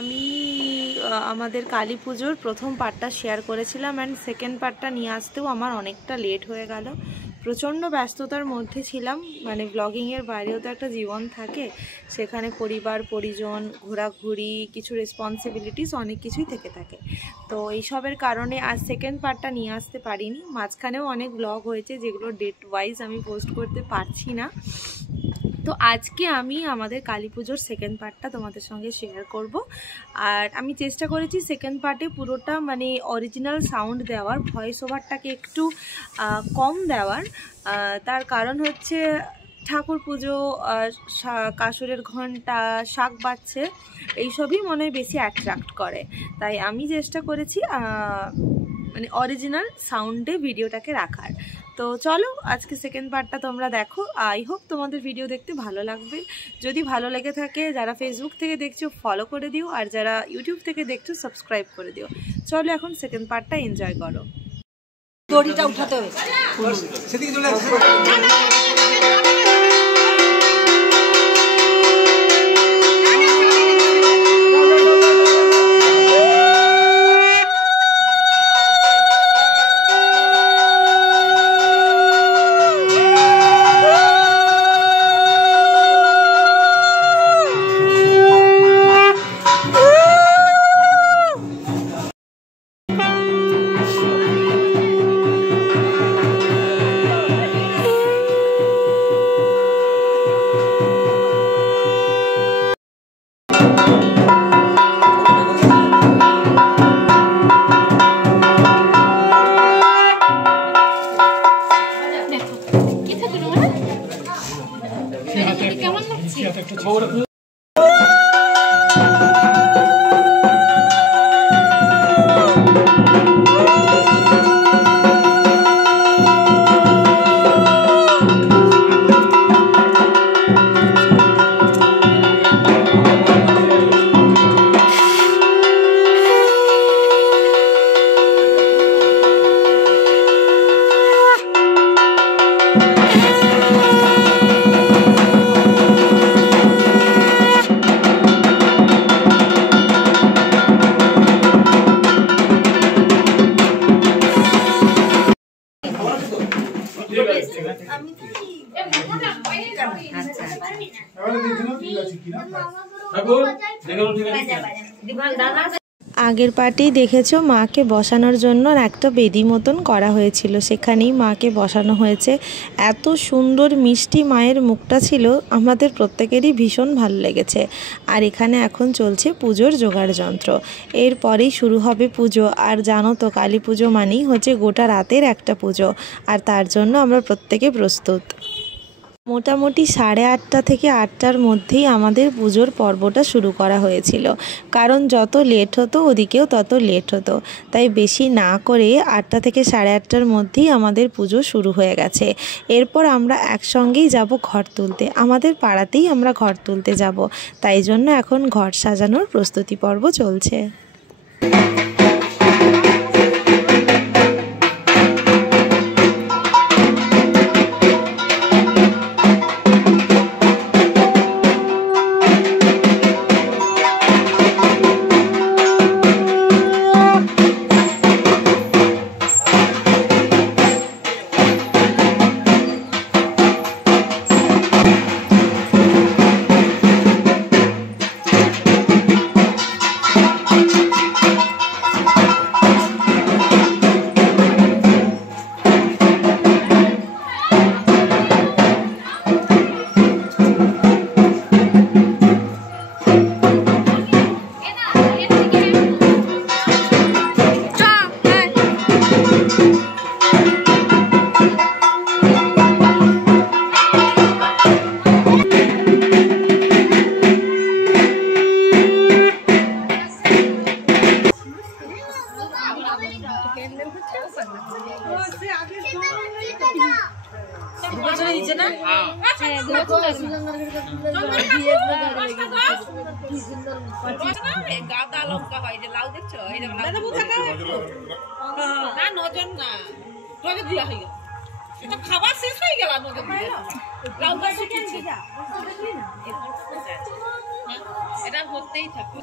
আমি আমাদের কালী পুজোর প্রথম পার্টটা শেয়ার করেছিলাম অ্যান্ড সেকেন্ড পার্টটা নিয়ে আসতেও আমার অনেকটা লেট হয়ে গেল। প্রচণ্ড ব্যস্ততার মধ্যে ছিলাম, মানে ব্লগিংয়ের বাইরেও তো একটা জীবন থাকে, সেখানে পরিবার পরিজন, ঘোরাঘুরি, কিছু রেসপন্সিবিলিটিস অনেক কিছুই থেকে থাকে। তো এইসবের কারণে আজ সেকেন্ড পার্টটা নিয়ে আসতে পারিনি। মাঝখানেও অনেক ব্লগ হয়েছে যেগুলো ডেট ওয়াইজ আমি পোস্ট করতে পারছি না। তো আজকে আমি আমাদের কালী পুজোর সেকেন্ড পার্টটা তোমাদের সঙ্গে শেয়ার করব। আর আমি চেষ্টা করেছি সেকেন্ড পার্টে পুরোটা মানে অরিজিনাল সাউন্ড দেওয়ার, ভয়েস ওভারটাকে একটু কম দেওয়ার। তার কারণ হচ্ছে ঠাকুর পুজো, কাসরের ঘন্টা, শাঁখ বাজছে, এইসবই মনে হয় বেশি অ্যাট্রাক্ট করে। তাই আমি চেষ্টা করেছি মানে অরিজিনাল সাউন্ডে ভিডিওটাকে রাখার। তো চলো আজকে সেকেন্ড পার্টটা তোমরা দেখো। আই হোপ তোমাদের ভিডিও দেখতে ভালো লাগবে। যদি ভালো লেগে থাকে, যারা ফেসবুক থেকে দেখছো ফলো করে দিও, আর যারা ইউটিউব থেকে দেখছো সাবস্ক্রাইব করে দিও। চলো এখন সেকেন্ড পার্টটা এনজয় করো। দড়িটা উঠাতে হবে। আগের পার্টেই দেখেছো মাকে বসানোর জন্য একটা বেদি মতন করা হয়েছিল, সেখানেই মাকে বসানো হয়েছে। এত সুন্দর মিষ্টি মায়ের মুখটা ছিল, আমাদের প্রত্যেকেরই ভীষণ ভালো লেগেছে। আর এখানে এখন চলছে পুজোর জোগাড় যন্ত্র, এরপরেই শুরু হবে পুজো। আর জানো তো কালী পুজো মানেই হচ্ছে গোটা রাতের একটা পুজো, আর তার জন্য আমরা প্রত্যেকে প্রস্তুত। মোটামুটি 8:30 থেকে 8টার মধ্যেই আমাদের পুজোর পর্বটা শুরু করা হয়েছিল, কারণ যত লেট হতো ওদিকেও তত লেট হতো। তাই বেশি না করে 8টা থেকে 8:30টার মধ্যেই আমাদের পুজো শুরু হয়ে গেছে। এরপর আমরা একসঙ্গেই যাব ঘর তুলতে, আমাদের পাড়াতেই আমরা ঘর তুলতে যাব। তাই জন্য এখন ঘর সাজানোর প্রস্তুতি পর্ব চলছে। গাদা লঙ্কা হয় যে লাউ দেখছো এই যে না নজন না তোকে দিয়া হয়ে এটা খাবার শেষ হয়ে গেল নজন লাউ গাছ কিনছি এটা হতেই থাকে।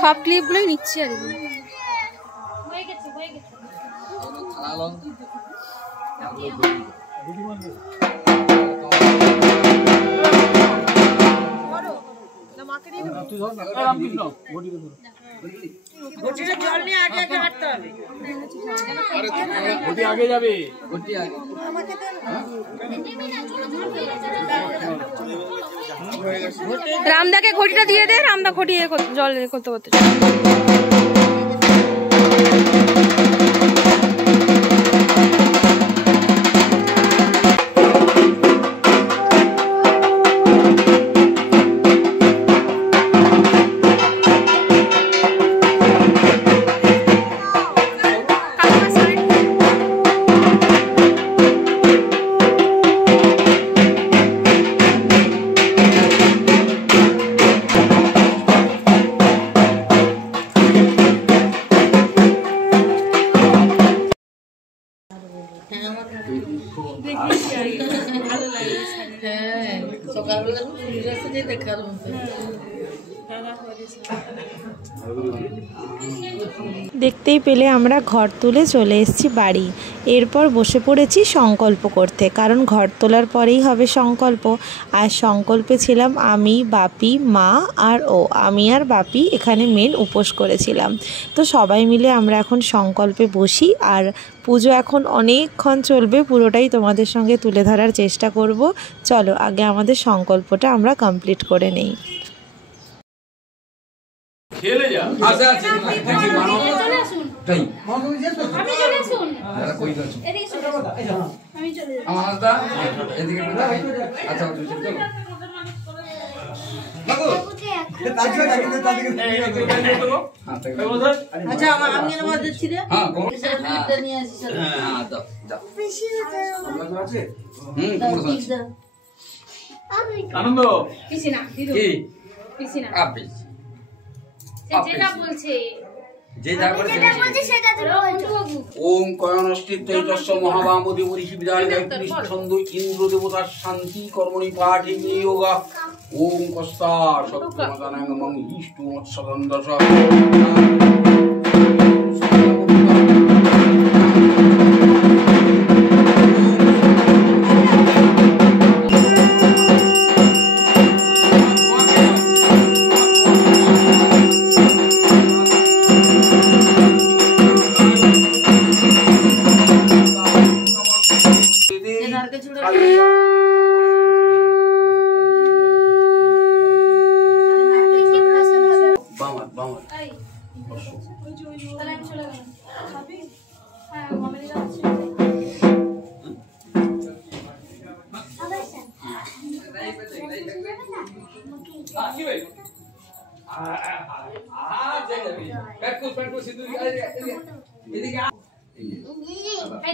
সব ক্লিপগুলোই নিচ্ছি আর জল নিয়ে আগে আগে হাঁটতে হবে। আগে যাবে রামদাকে ঘটিটা দিয়ে দে, রামদা ঘটি জল করতে করতে। সকালবেলা ফুল আছে যে দেখার মতো। দেখতেই পেলে আমরা ঘর তুলে চলে এসেছি বাড়ি। এরপর বসে পড়েছি সংকল্প করতে, কারণ ঘর তোলার পরেই হবে সংকল্প। আর সংকল্পে ছিলাম আমি, বাপি, মা আর ও। আমি আর বাপি এখানে মেন উপোস করেছিলাম। তো সবাই মিলে আমরা এখন সংকল্পে বসি, আর পুজো এখন অনেকক্ষণ চলবে, পুরোটাই তোমাদের সঙ্গে তুলে ধরার চেষ্টা করব। চলো আগে আমাদের সংকল্পটা আমরা কমপ্লিট করে নেই। খেলে যা আচ্ছা আচ্ছা চলে আসুন তাই আমি চলে আসুন দাদা কই যাচ্ছ এদিকে চলে আসুন আমি চলে যাব আমার দাদা এদিকে আচ্ছা চলো লাগো আচ্ছা আমি নামাজ দিচ্ছি রে। হ্যাঁ কোন নিয়ে আসি চল। হ্যাঁ দাও দাও আমরা আছে কোন আনন্দ পিছিনা দিদু কি পিছিনা আপনি যেটা বলছে যে যা বলছে সেটা ওম কয়নষ্টিত্যৈতস্য মহাবামদেবরি শিবিরায় গায়ত্রী ছন্দ ইন্দ্র দেবতার শান্তি কর্মণি পাঠে যোগা ওম কস্তা সত্যমাদানায় নমঃ ইষ্টু মৎসদন্দস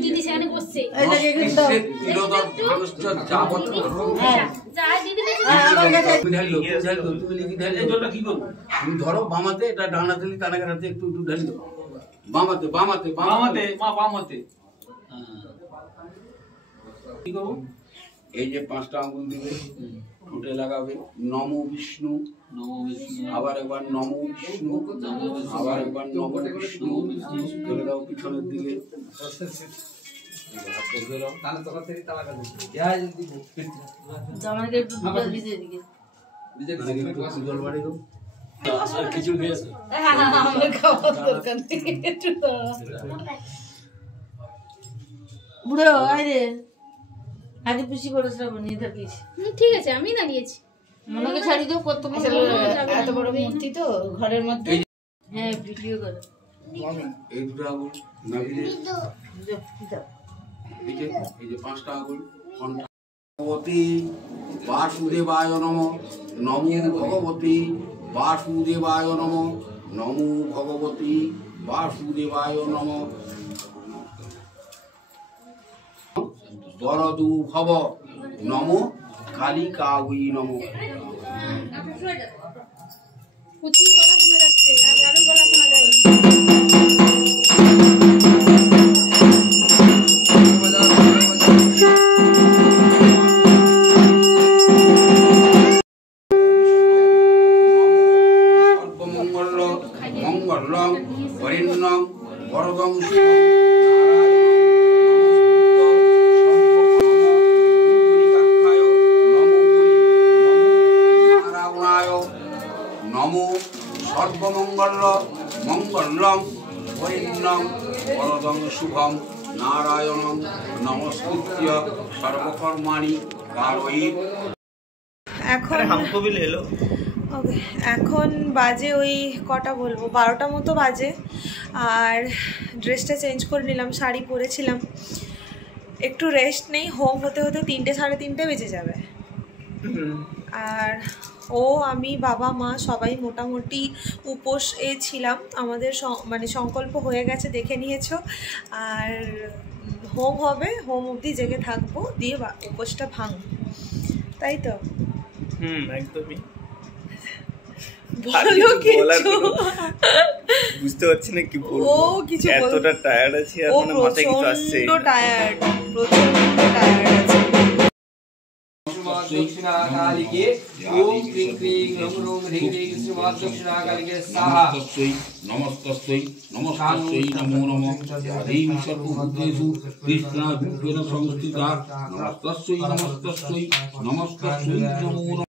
দিদি সেখানে বসছে ধরো বামাতে এটা ডানাতে টানাকাটাতে একটু একটু ঢালি দাও বামাতে বামাতে বামাতে মা বামাতে কি করবো এই যে 5টা আঙ্গুল দিবে ঠোঁটে লাগাবে নমো বিষ্ণু আবার একবার নমো বিষ্ণু আবার একবার নমো বিষ্ণু ধরে দাও পিছনের দিকে কিছু খেয়েছে বুড়ো আরে আদি পুষি করে নিয়ে থাকিস। ঠিক আছে, আমি দাঁড়িয়েছি। মনকে ছাড়ি দাও, কত এত বড় মূর্তি তো ঘরের মধ্যে। হ্যাঁ, ভিডিও করো। এই দুটো আঙ্গুল নাভিতে এই যে 5টা আঙ্গুল ভগবতী বাসুদেবায় নমঃ নমো ভগবতী বাসুদেবায় নমঃ নমো ভগবতী বাসুদেবায় নমঃ বরদু ভব নমো কালিকাবৈ নমঃ। পুচির গলা শোনা যাচ্ছে, আর কারোর গলা শোনা যায়নি। সর্বমঙ্গল মঙ্গলং বরেণ্যং বরদং নমো সর্বমঙ্গল মঙ্গলং বরেণ্যং বরদং শুভম নারায়ণং নমস্কৃত্য সর্বকর্মাণি কারয়িত। এখন ওকে, এখন বাজে ওই কটা বলবো 12টা মতো বাজে। আর ড্রেসটা চেঞ্জ করে নিলাম, শাড়ি পরেছিলাম, একটু রেস্ট নেই। হোম হতে হতে 3টে সাড়ে 3টে বেজে যাবে। আর আমি বাবা মা সবাই মোটামুটি উপোস ছিলাম। আমাদের মানে সংকল্প হয়ে গেছে, দেখে নিয়েছো। আর হোম হবে, হোম অবধি জেগে থাকবো, দিয়ে উপোসটা ভাঙব, তাই তো? একদমই। বলো কিছু। বুঝতে পারছি না কি বলবো। ও কিছু এতটা টায়ার্ড আছি, আর মানে মাথায় কিছু আসছে। প্রচন্ড টায়ার্ড আছে। दक्षिणाकालिके ओम क्रीं क्रीं ह्रूं ह्रूं ह्रीं ह्रीं श्रीमद् दक्षिणाकालिके स्वाहा। नमस्तस्यै नमस्तस्यै नमो नमः। देवी सर्वभूतेषु कृष्णारूपेण संस्थिता। नमस्तस्यै नमस्तस्यै नमस्तस्यै नमो नमः।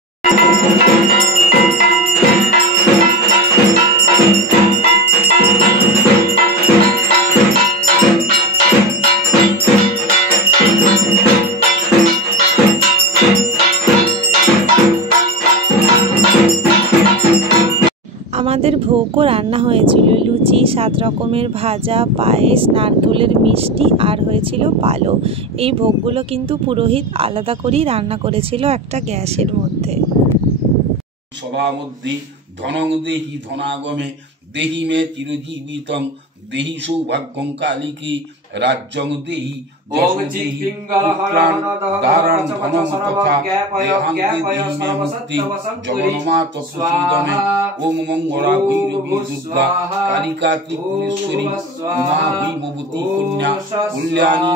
আমাদের ভোগও রান্না হয়েছিল, লুচি, 7 রকমের ভাজা, পায়েস, নারকেলের মিষ্টি, আর হয়েছিল পালো। এই ভোগগুলো কিন্তু পুরোহিত আলাদা করেই রান্না করেছিল একটা গ্যাসের মধ্যে। সভা মধ্যে ধনং দেহি ধনাগমে দেহি মে চিরজীবিতং দেহি সৌভাগ্যং কালিকি রাজ্যং দেহি ओम चित्पिंगलहरण दारण धनम तथा देहां देहि मे मुक्ति जगन्मात प्रसीदमे। ओम मंगला भैरवी दुर्गा कालिका त्रिपुरेश्वरी उमा भीमवती कन्या कल्याणी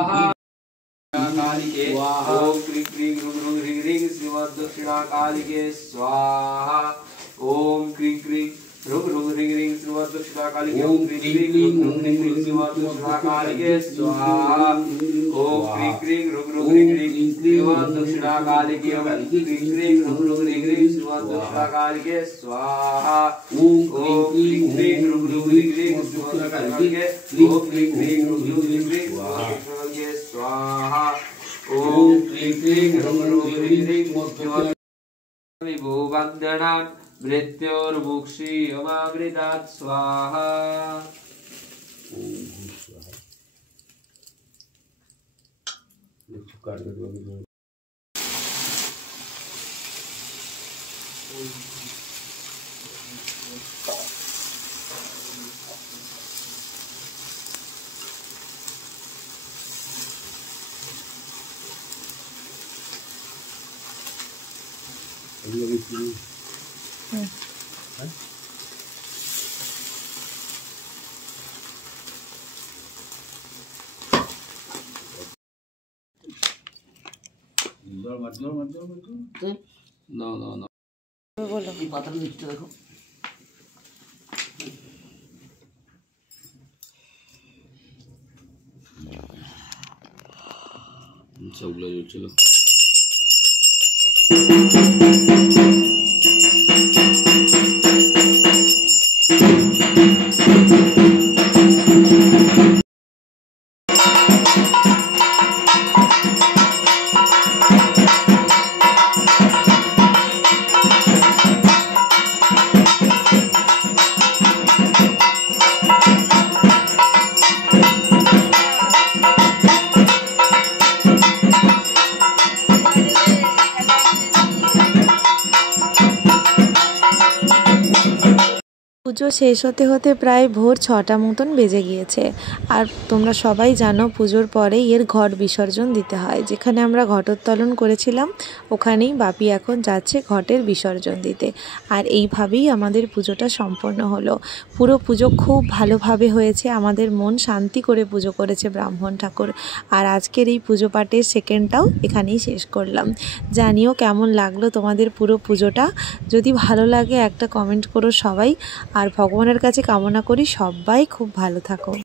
कालिके ओम क्रीं क्रीं ह्रूं ह्रूं ह्रीं ह्रीं श्रीमद् दक्षिणाकालिके स्वाहा। ओम क्रीं क्रीं ह्रूं ह्रूं ह्रीं ह्रीं श्रीमद् दक्षिणाकालिके ओम क्रीं क्रीं ह्रूं ह्रूं ह्रीं ह्रीं श्रीमद् दक्षिणाकालिके स्वाहा। ओम क्रीं क्रीं ह्रूं ह्रूं ह्रीं ह्रीं श्रीमद् दक्षिणाकालिके ओम क्रीं क्रीं ह्रूं ह्रूं ह्रीं ह्रीं श्रीमद् दक्षिणाकालिके स्वाहा। ओम क्रीं क्रीं ह्रूं ह्रूं ह्रीं ह्रीं श्रीमद् दक्षिणाकालिके ओम क्रीं क्रीं ह्रूं ह्रूं ह्रीं ह्रीं श्रीमद् दक्षिणाकालिके स्वाहा। ओम क्रीं क्रीं ह्रूं ह्रूं ह्रीं ह्रीं श्रीमद् विभो वन्दनान् मृत्योर्मुक्षी अमामृतात् स्वाहा। না না না বলো। এই পাতার দিকটা দেখো। সবগুলো জ্বলছিল। পুজো শেষ হতে হতে প্রায় ভোর 6টা মতন বেজে গিয়েছে। আর তোমরা সবাই জানো পুজোর পরে এর ঘট বিসর্জন দিতে হয়। যেখানে আমরা ঘটোত্তোলন করেছিলাম ওখানেই বাপি এখন যাচ্ছে ঘটের বিসর্জন দিতে। আর এইভাবেই আমাদের পুজোটা সম্পন্ন হলো। পুরো পুজো খুব ভালোভাবে হয়েছে, আমাদের মন শান্তি করে পুজো করেছে ব্রাহ্মণ ঠাকুর। আর আজকের এই পুজো পাঠের সেকেন্ডটাও এখানেই শেষ করলাম। জানিও কেমন লাগলো তোমাদের পুরো পুজোটা। যদি ভালো লাগে একটা কমেন্ট করো সবাই। আর ভগবানের কাছে কামনা করি সবাই খুব ভালো থাকো।